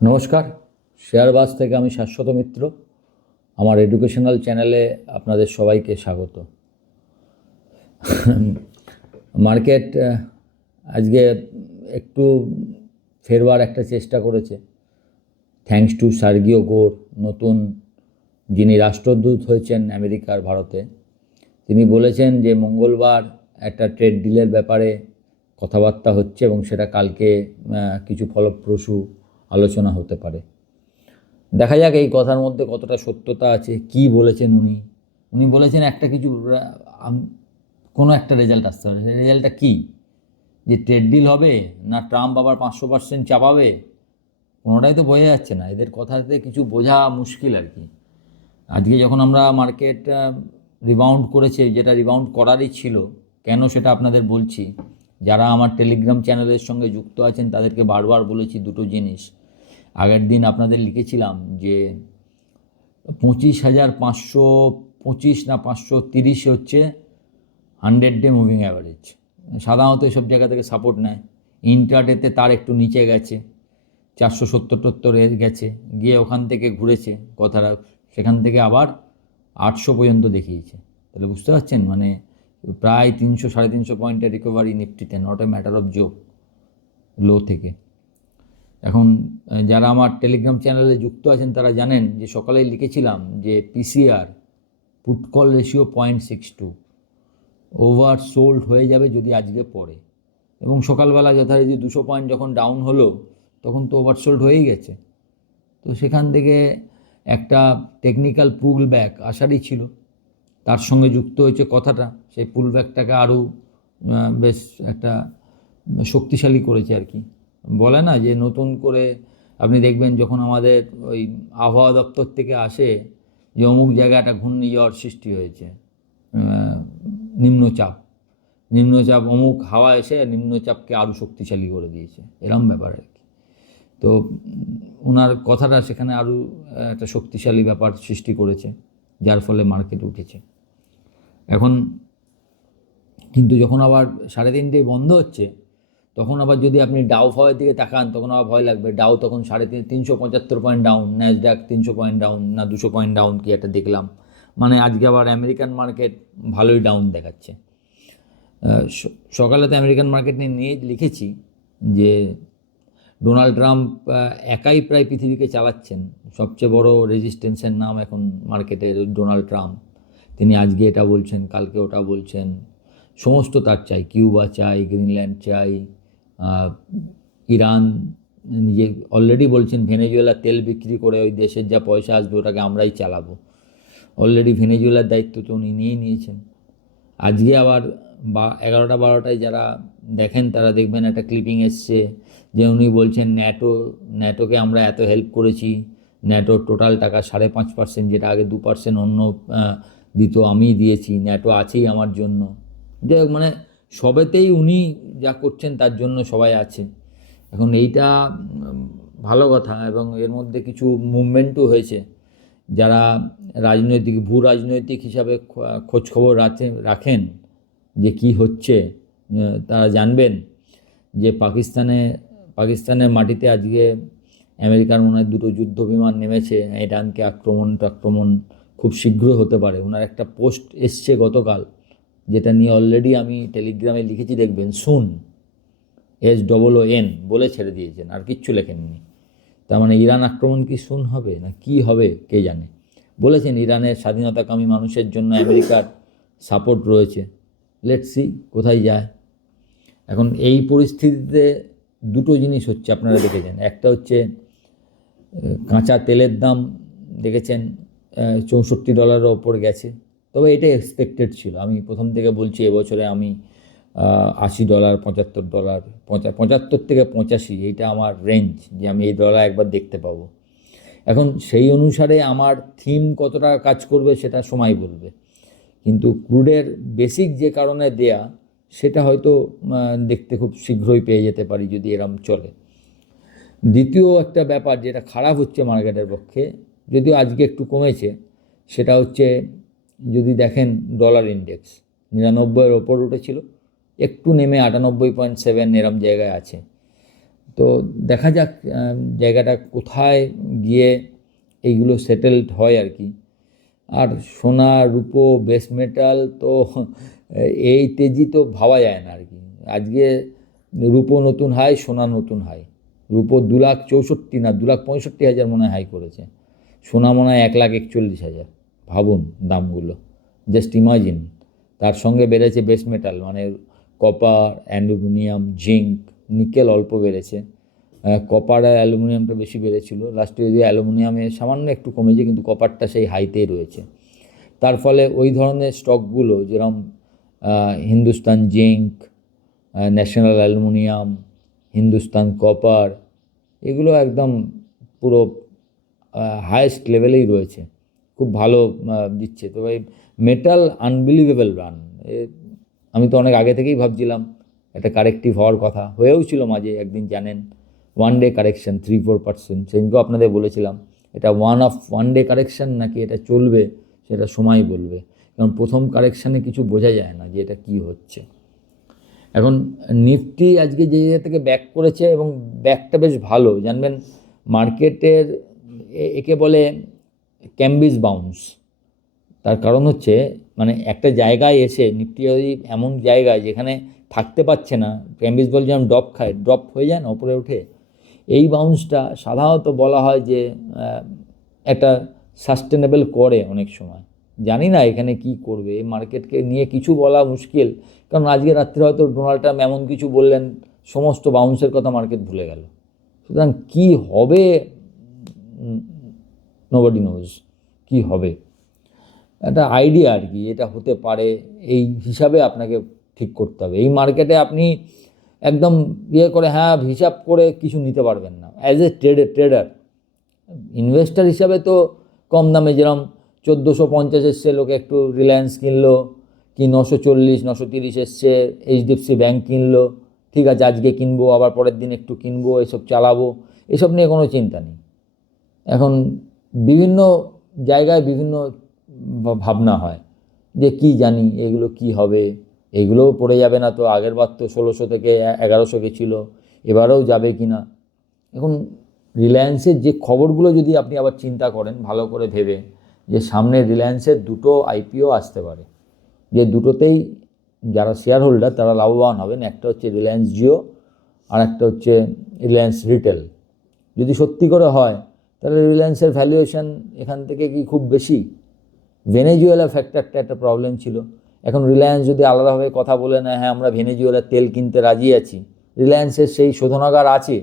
নমস্কার, শেয়ারবাজ থেকে আমি শাশ্বত মিত্র। আমার এডুকেশনাল চ্যানেলে আপনাদের সবাইকে স্বাগত। মার্কেট আজকে একটু ফেরবার একটা চেষ্টা করেছে, থ্যাঙ্কস টু সার্গিও গোর, নতুন যিনি রাষ্ট্রদূত হয়েছেন আমেরিকার ভারতে। তিনি বলেছেন যে মঙ্গলবার একটা ট্রেড ডিলের ব্যাপারে কথাবার্তা হচ্ছে এবং সেটা কালকে কিছু ফলপ্রসূ আলোচনা হতে পারে। দেখা যাক এই কথার মধ্যে কতটা সত্যতা আছে। কি বলেছেন উনি? উনি বলেছেন একটা কিছু কোনো একটা রেজাল্ট আসতে পারে। সেই রেজাল্টটা কী? যে ট্রেড ডিল হবে, না ট্রাম্প আবার 500% চাপাবে? কোনোটাই তো বোঝা যাচ্ছে না। এদের কথাতে কিছু বোঝা মুশকিল আর কি। আজকে যখন আমরা মার্কেট রিবাউন্ড করেছে, যেটা রিবাউন্ড করারই ছিল, কেন সেটা আপনাদের বলছি। যারা আমার টেলিগ্রাম চ্যানেলের সঙ্গে যুক্ত আছেন তাদেরকে বারবার বলেছি দুটো জিনিস। আগের দিন আপনাদের লিখেছিলাম যে 25,525 না 530 হচ্ছে 100-ডে মুভিং অ্যাভারেজ। সাধারণত এসব জায়গা থেকে সাপোর্ট নেয়। ইন্ট্রাডেতে তার একটু নিচে গেছে, 470 গেছে, গিয়ে ওখান থেকে ঘুরেছে কথাটা, সেখান থেকে আবার 800 পর্যন্ত দেখিয়েছে। তাহলে বুঝতে পারছেন, মানে প্রায় 300-350 পয়েন্টের রিকভারি নিফটিতে, not a matter of joke, low থেকে। এখন যারা আমার টেলিগ্রাম চ্যানেলে যুক্ত আছেন তারা জানেন যে সকালেই লিখেছিলাম যে PCR, put call ratio 0.62, over sold হয়ে যাবে যদি আজকে পড়ে। এবং সকালবেলা যথারীতি 200 পয়েন্ট যখন ডাউন হলো তখন তো ওভার সোল্ড হয়েই গেছে। তো সেখান থেকে একটা টেকনিক্যাল পুল ব্যাক আসারই ছিল, তার সঙ্গে যুক্ত হয়েছে কথাটা, সেই পুল ব্যাকটাকে আরও বেশ একটা শক্তিশালী করেছে আর কি। বলে না যে নতুন করে আপনি দেখবেন যখন আমাদের ওই আবহাওয়া দপ্তর থেকে আসে যে অমুক জায়গায় একটা ঘূর্ণিঝড় সৃষ্টি হয়েছে, নিম্নচাপ নিম্নচাপ অমুক হাওয়া এসে নিম্নচাপকে আরও শক্তিশালী করে দিয়েছে, এরম ব্যাপার আর কি। তো ওনার কথাটা সেখানে আরও একটা শক্তিশালী ব্যাপার সৃষ্টি করেছে, যার ফলে মার্কেট উঠেছে। এখন কিন্তু যখন আবার 3:30টায় বন্ধ হচ্ছে, তখন আবার যদি আপনি ডাউ ফাওয়ের দিকে তাকান তখন আবার ভয় লাগবে। ডাউ তখন 375 point down, Nasdaq 300 point down না 200 পয়েন্ট ডাউন কি একটা দেখলাম। মানে আজকে আবার আমেরিকান মার্কেট ভালোই ডাউন দেখাচ্ছে। সকালে তো আমেরিকান মার্কেট নিয়ে লিখেছি যে ডোনাল্ড ট্রাম্প একাই প্রায় পৃথিবীকে চালাচ্ছেন। সবচেয়ে বড় রেজিস্ট্যান্সের নাম এখন মার্কেটের ডোনাল্ড ট্রাম্প। তিনি আজকে এটা বলছেন, কালকে ওটা বলছেন, সমস্ত তার চাই। কিউবা চাই, গ্রিনল্যান্ড চাই, ইরান নিজে অলরেডি বলছেন ভেনেজুয়েলার তেল বিক্রি করে ওই দেশের যা পয়সা আসবে ওটাকে আমরাই চালাবো। অলরেডি ভেনেজুয়েলার দায়িত্ব তো উনি নিয়েই নিয়েছেন। আজকে আবার 11টা-12টায় যারা দেখেন তারা দেখবেন একটা ক্লিপিং এসছে যে উনি বলছেন ন্যাটোকে আমরা এত হেল্প করেছি, ন্যাটোর টোটাল টাকা 5.5%, যেটা আগে 2% অন্য দিত, আমি দিয়েছি, ন্যাটো আছেই আমার জন্য। যাই হোক, মানে সবেতেই উনি যা করছেন তার জন্য সবাই আছে। এখন এইটা ভালো কথা, এবং এর মধ্যে কিছু মুভমেন্টও হয়েছে। যারা ভূ রাজনৈতিক হিসাবে খোঁজখবর রাখেন যে কি হচ্ছে, তারা জানবেন যে পাকিস্তানের মাটিতে আজকে আমেরিকার মনে হয় 2টো যুদ্ধ বিমান নেমেছে। ইরানকে আক্রমণ খুব শীঘ্র হতে পারে। ওনার একটা পোস্ট এসছে গতকাল, যেটা নিয়ে অলরেডি আমি টেলিগ্রামে লিখেছি, দেখবেন সুন, SOON বলে ছেড়ে দিয়েছেন, আর কিচ্ছু লেখেননি। তার মানে ইরান আক্রমণ কি সুন হবে না কি হবে কে জানে। বলেছেন ইরানের স্বাধীনতাকামী মানুষের জন্য আমেরিকার সাপোর্ট রয়েছে। লেটস সি কোথায় যায়। এখন এই পরিস্থিতিতে দুটো জিনিস হচ্ছে, আপনারা দেখেছেন। একটা হচ্ছে কাঁচা তেলের দাম দেখেছেন $64 ওপর গেছে। তবে এটা এক্সপেক্টেড ছিল। আমি প্রথম থেকে বলছি এবছরে আমি $80, $75, 75 থেকে 85, এইটা আমার রেঞ্জ, যে আমি এই ডলার একবার দেখতে পাবো। এখন সেই অনুসারে আমার থিম কতটা কাজ করবে সেটা সময় বলবে, কিন্তু ক্রুডের বেসিক যে কারণে দেয়া সেটা হয়তো দেখতে খুব শীঘ্রই পেয়ে যেতে পারি যদি এরম চলে। দ্বিতীয় একটা ব্যাপার যেটা খারাপ হচ্ছে মার্কেটের পক্ষে, যদিও আজকে একটু কমেছে, সেটা হচ্ছে যদি দেখেন ডলার ইন্ডেক্স 99-এর ওপর উঠেছিল, একটু নেমে 98.7 এরম জায়গায় আছে। তো দেখা যাক জায়গাটা কোথায় গিয়ে এইগুলো সেটেলড হয় আর কি। আর সোনা রূপো বেস মেটাল তো এই তেজি তো ভাবা যায় না আর কি। আজকে রূপো নতুন হাই, সোনা নতুন হাই। রূপো 2,64,000 না 2,65,000 মনে হয় হাই করেছে, সোনা মনে হয় 1,41,000। ভাবুন দামগুলো, জাস্ট ইমাজিন। তার সঙ্গে বেড়েছে বেস মেটাল মানে কপার, অ্যালুমিনিয়াম, জিঙ্ক, নিকেল অল্প বেড়েছে। কপার আর অ্যালুমিনিয়ামটা বেশি বেড়েছিল, লাস্টে যদি অ্যালুমিনিয়ামে সামান্য একটু কমেছে, কিন্তু কপারটা সেই হাইতেই রয়েছে। তার ফলে ওই ধরনের স্টকগুলো যেরকম Hindustan zinc, national aluminium, Hindustan copper, এগুলো একদম পুরো হায়েস্ট লেভেলেই রয়েছে, খুব ভালো দিচ্ছে। তবে মেটাল আনবিলিভেবল রান। আমি তো অনেক আগে থেকেই ভাবছিলাম একটা কারেক্টিভ হওয়ার কথা, হয়েও ছিল মাঝে একদিন, জানেন, 1 ডে কারেকশন 3-4%। সেদিনকেও আপনাদের বলেছিলাম এটা ওয়ান ডে কারেকশন নাকি এটা চলবে সেটা সময় বলবে, কারণ প্রথম কারেকশানে কিছু বোঝা যায় না যে এটা কী হচ্ছে। এখন নিফটি আজকে যে জায়গা থেকে ব্যাক করেছে, এবং ব্যাকটা বেশ ভালো, জানবেন মার্কেটের একে বলে ক্যাম্বিস বাউন্স। তার কারণ হচ্ছে মানে একটা জায়গায় এসে নিফটি যদি এমন জায়গায় যেখানে থাকতে পারছে না, ক্যাম্বিস বল যেমন ড্রপ খায়, ড্রপ হয়ে যায় না ওপরে উঠে, এই বাউন্সটা সাধারণত বলা হয় যে একটা সাস্টেনেবল করে অনেক সময়। জানি না এখানে কি করবে, এই মার্কেটকে নিয়ে কিছু বলা মুশকিল, কারণ আজকে রাত্রে হয়তো ডোনাল্ড ট্রাম্প এমন কিছু বললেন, সমস্ত বাউন্সের কথা মার্কেট ভুলে গেল। সুতরাং কী হবে, নোবডি নোজ কী হবে। একটা আইডিয়া আর কি, এটা হতে পারে, এই হিসাবে আপনাকে ঠিক করতে হবে। এই মার্কেটে আপনি একদম করে হ্যাঁ হিসাব করে কিছু নিতে পারবেন না। অ্যাজ এ ট্রেডার, ইনভেস্টার হিসাবে তো কম দামে যেরকম 1450 এসছে, লোকে একটু রিলায়েন্স কিনলো, কি 940 930 এসছে, এইচডিএফসি ব্যাঙ্ক কিনলো, ঠিক আছে আজকে কিনবো আবার পরের দিন একটু কিনবো, এসব চালাবো, এসব নিয়ে কোনো চিন্তা নেই। এখন বিভিন্ন জায়গায় বিভিন্ন ভাবনা হয় যে কি জানি এগুলো কি হবে, এগুলোও পড়ে যাবে না তো, আগের বার তো 1600 থেকে 1100 গেছিল, এবারেও যাবে কি না। এখন রিলায়েন্সের যে খবরগুলো যদি আপনি আবার চিন্তা করেন ভালো করে ভেবে, যে সামনে রিলায়েন্সের 2টো আইপিও আসতে পারে, যে দুটোতেই যারা শেয়ার হোল্ডার তারা লাভবান হবেন। একটা হচ্ছে রিলায়েন্স জিও, আর একটা হচ্ছে রিলায়েন্স রিটেল। যদি সত্যি করে হয় তাহলে রিলায়েন্সের ভ্যালুয়েশন এখান থেকে কি খুব বেশি? ভেনেজুয়েলা ফ্যাক্টরটা একটা প্রবলেম ছিল। এখন রিলায়েন্স যদি আলাদাভাবে কথা বলে নেয়, হ্যাঁ আমরা ভেনেজুয়েলার তেল কিনতে রাজি আছি, রিলায়েন্সের সেই শোধনাগার আছে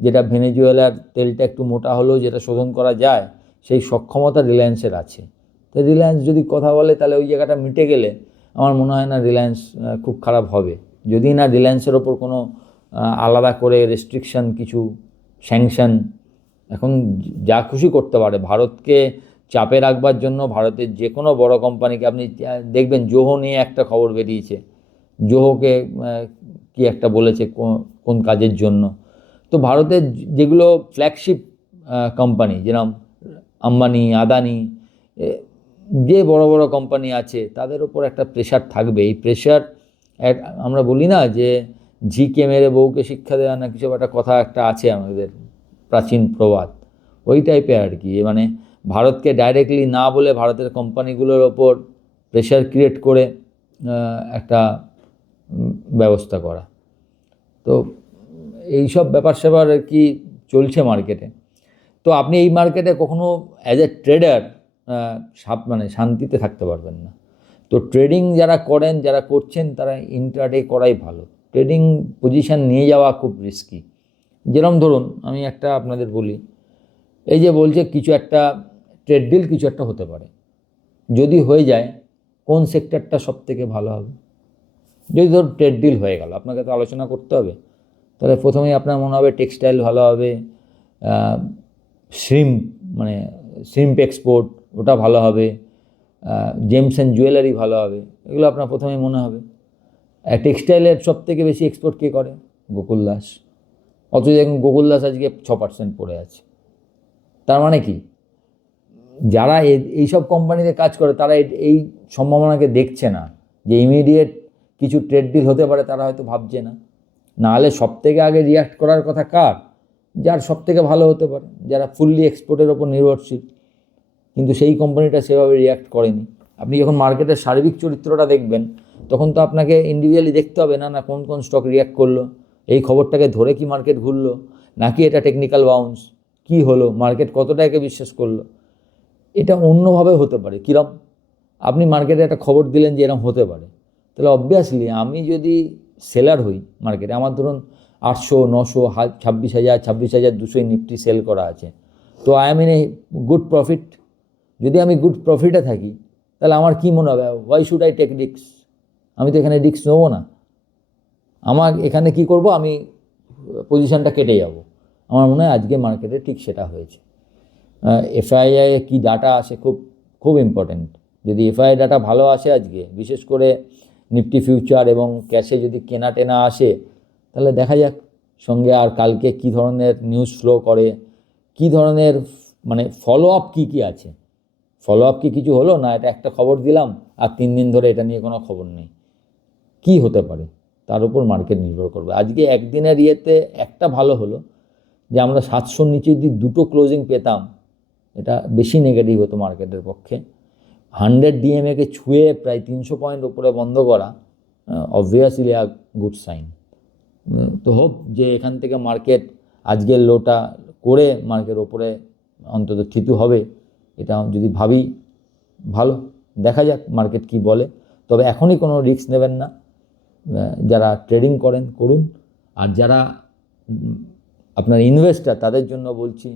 যেটা ভেনেজুয়েলার তেলটা একটু মোটা হলেও যেটা শোধন করা যায়, সেই সক্ষমতা রিলায়েন্সের আছে। তো রিলায়েন্স যদি কথা বলে তাহলে ওই জায়গাটা মিটে গেলে আমার মনে হয় না রিলায়েন্স খুব খারাপ হবে। যদি না রিলায়েন্সের ওপর কোনো আলাদা করে রেস্ট্রিকশন, কিছু স্যাংশন, এখন যা খুশি করতে পারে ভারতকে চাপে রাখবার জন্য। ভারতের যে কোনো বড় কোম্পানিকে আপনি দেখবেন, জোহো নিয়ে একটা খবর বেরিয়েছে, জোহোকে কি একটা বলেছে কোন কাজের জন্য। তো ভারতের যেগুলো ফ্ল্যাগশিপ কোম্পানি যেরকম আম্বানি, আদানি, যে বড় বড় কোম্পানি আছে তাদের ওপর একটা প্রেশার থাকবে। এই প্রেশার, আমরা বলি না যে ঝিকে মেরে বউকে শিক্ষা দেওয়া না, কিছু একটা কথা একটা আছে আমাদের প্রাচীন প্রবাদ, ওই টাইপের আর কি। মানে ভারতকে ডাইরেক্টলি না বলে ভারতের কোম্পানিগুলোর ওপর প্রেশার ক্রিয়েট করে একটা ব্যবস্থা করা। তো এইসব ব্যাপার স্যাপার আর কি চলছে মার্কেটে। তো আপনি এই মার্কেটে কখনো অ্যাজ এ ট্রেডার মানে শান্তিতে থাকতে পারবেন না। তো ট্রেডিং যারা করেন, যারা করছেন, তারা ইন্ট্রাডে করাই ভালো। ট্রেডিং পজিশান নিয়ে যাওয়া খুব রিস্কি। যেরকম ধরুন আমি একটা আপনাদের বলি, এই যে বলছে কিছু একটা ট্রেড ডিল কিছু একটা হতে পারে, যদি হয়ে যায় কোন সেক্টরটা সব থেকে ভালো হবে? যদি ধরুন ট্রেড ডিল হয়ে গেল, আপনাকে তো আলোচনা করতে হবে, তাহলে প্রথমেই আপনার মনে হবে টেক্সটাইল ভালো হবে, শ্রিম্প মানে শ্রিম্প এক্সপোর্ট ওটা ভালো হবে, জেমস অ্যান্ড জুয়েলারি ভালো হবে, এগুলো আপনার প্রথমেই মনে হবে। টেক্সটাইলের সব থেকে বেশি এক্সপোর্ট কে করে? গোকুল দাস। অথচ দেখুন গোকুল দাস আজকে 6% পড়ে আছে। তার মানে কি, যারা এইসব কোম্পানিতে কাজ করে তারা এই সম্ভাবনাকে দেখছে না যে ইমিডিয়েট কিছু ট্রেড ডিল হতে পারে, তারা হয়তো ভাবছে না। নাহলে সব থেকে আগে রিয়াক্ট করার কথা কার? যার সব থেকে ভালো হতে পারে, যারা ফুললি এক্সপোর্টের ওপর নির্ভরশীল। কিন্তু সেই কোম্পানিটা সেভাবে রিয়াক্ট করেনি। আপনি যখন মার্কেটের সার্বিক চরিত্রটা দেখবেন, তখন তো আপনাকে ইন্ডিভিজুয়ালি দেখতে হবে না কোন কোন স্টক রিয়াক্ট করলো, এই খবরটাকে ধরে কি মার্কেট ঘুরলো, নাকি এটা টেকনিক্যাল বাউন্স, কি হলো, মার্কেট কতটা একে বিশ্বাস করলো। এটা অন্যভাবে হতে পারে। কিরম? আপনি মার্কেটে একটা খবর দিলেন যে এরকম হতে পারে, তাহলে অবভিয়াসলি আমি যদি সেলার হই মার্কেটে, আমার ধরুন 800, 900, 26,000, 26,200 নিফটি সেল করা আছে, তো I am in a good profit. যদি আমি গুড প্রফিটে থাকি, তাহলে আমার কি মনে হবে, why should I take risk? আমি তো এখানে রিস্ক নেবো না। আমার এখানে কি করব, আমি পজিশনটা কেটে যাব। আমার মনে হয় আজকে মার্কেটে ঠিক সেটা হয়েছে। এফআইআই কি ডাটা আসে, খুব খুব ইম্পর্ট্যান্ট। যদি এফআইআই ডাটা ভালো আসে আজকে, বিশেষ করে নিফটি ফিউচার এবং ক্যাশে যদি কেনা টেনা আসে, তাহলে দেখা যাক সঙ্গে আর কালকে কি ধরনের নিউজ ফ্লো করে, কি ধরনের মানে ফলো আপ কী কী আছে। ফলো আপ কি কিছু হলো না, এটা একটা খবর দিলাম আর 3 দিন ধরে এটা নিয়ে কোনো খবর নেই, কি হতে পারে তার উপর মার্কেট নির্ভর করবে। আজকে একদিনের ইয়েতে একটা ভালো হলো যে আমরা 700-র নিচে যদি দুটো ক্লোজিং পেতাম, এটা বেশি নেগেটিভ হতো মার্কেটের পক্ষে। 100 ডিএমএকে ছুঁয়ে প্রায় 300 পয়েন্ট ওপরে বন্ধ করা অবভিয়াসলি আ গুড সাইন। তো হোপ যে এখান থেকে মার্কেট আজকের লোটা করে মার্কেট ওপরে অন্তত থিতু হবে, এটা যদি ভাবি ভালো। দেখা যাক মার্কেট কি বলে। তবে এখনই কোনো রিস্ক নেবেন না। যারা ট্রেডিং করেন করুন, আর যারা আপনার ইনভেস্টার তাদের জন্য বলছি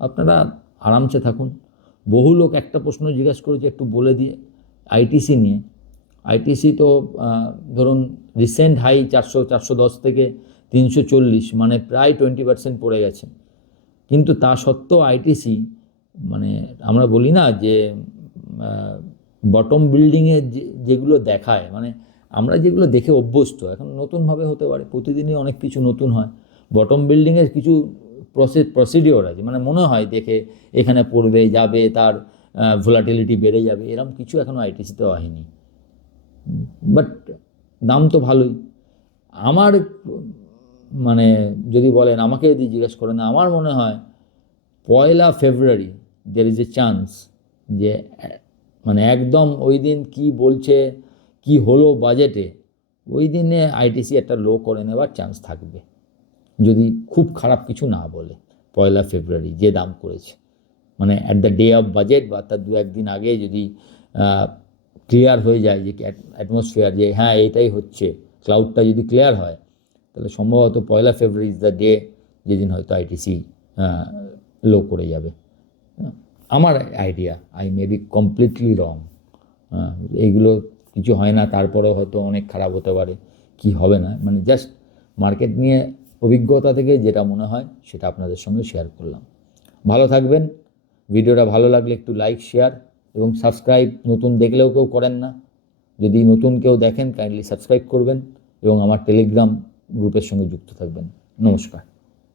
আপনারা আরামসে থাকুন। বহু লোক একটা প্রশ্ন জিজ্ঞেস করেছে, একটু বলে দিয়ে, আইটিসি নিয়ে। আইটিসি তো ধরুন রিসেন্ট হাই 400-410 থেকে 340, মানে প্রায় 20% পড়ে গেছে। কিন্তু তা সত্ত্বেও আইটিসি, মানে আমরা বলি না যে বটম বিল্ডিংয়ে যেগুলো দেখায়, মানে আমরা যেগুলো দেখে অভ্যস্ত, এখন নতুনভাবে হতে পারে, প্রতিদিনই অনেক কিছু নতুন হয়। বটম বিল্ডিংয়ের কিছু প্রসিডিওর আছে, মানে মনে হয় দেখে এখানে পড়বে যাবে, তার ভোলাটিলিটি বেড়ে যাবে, এরকম কিছু এখনও আইটিসিতেও হয়নি। বাট দাম তো ভালোই। আমার মানে যদি বলেন, আমাকে যদি জিজ্ঞেস করেন, আমার মনে হয় 1 ফেব্রুয়ারি দের ইজ এ চান্স যে মানে একদম ওই দিন কি বলছে, কি হলো বাজেটে, ওই দিনে আইটিসি একটা লো করে নেওয়ার চান্স থাকবে, যদি খুব খারাপ কিছু না বলে। 1 ফেব্রুয়ারি যে দাম করেছে, মানে at the day of budget বা তার 2-1 দিন আগে যদি ক্লিয়ার হয়ে যায় যে অ্যাটমসফিয়ার, যে হ্যাঁ এটাই হচ্ছে, ক্লাউডটা যদি ক্লিয়ার হয়, তাহলে সম্ভবত 1 ফেব্রুয়ারি ইজ দ্য ডে যেদিন হয়তো আইটিসি লো করে যাবে। আমার idea, I may be completely রং। এইগুলো কিছু হয় না, তারপরে হয়তো অনেক খারাপ হতে পারে, কি হবে না, মানে জাস্ট মার্কেট নিয়ে অভিজ্ঞতা থেকে যেটা মনে হয় সেটা আপনাদের সঙ্গে শেয়ার করলাম। ভালো থাকবেন। ভিডিওটা ভালো লাগলে একটু লাইক, শেয়ার এবং সাবস্ক্রাইব নতুন দেখলেও কেউ করেন না, যদি নতুন কেউ দেখেন কাইন্ডলি সাবস্ক্রাইব করবেন এবং আমার টেলিগ্রাম গ্রুপের সঙ্গে যুক্ত থাকবেন। নমস্কার।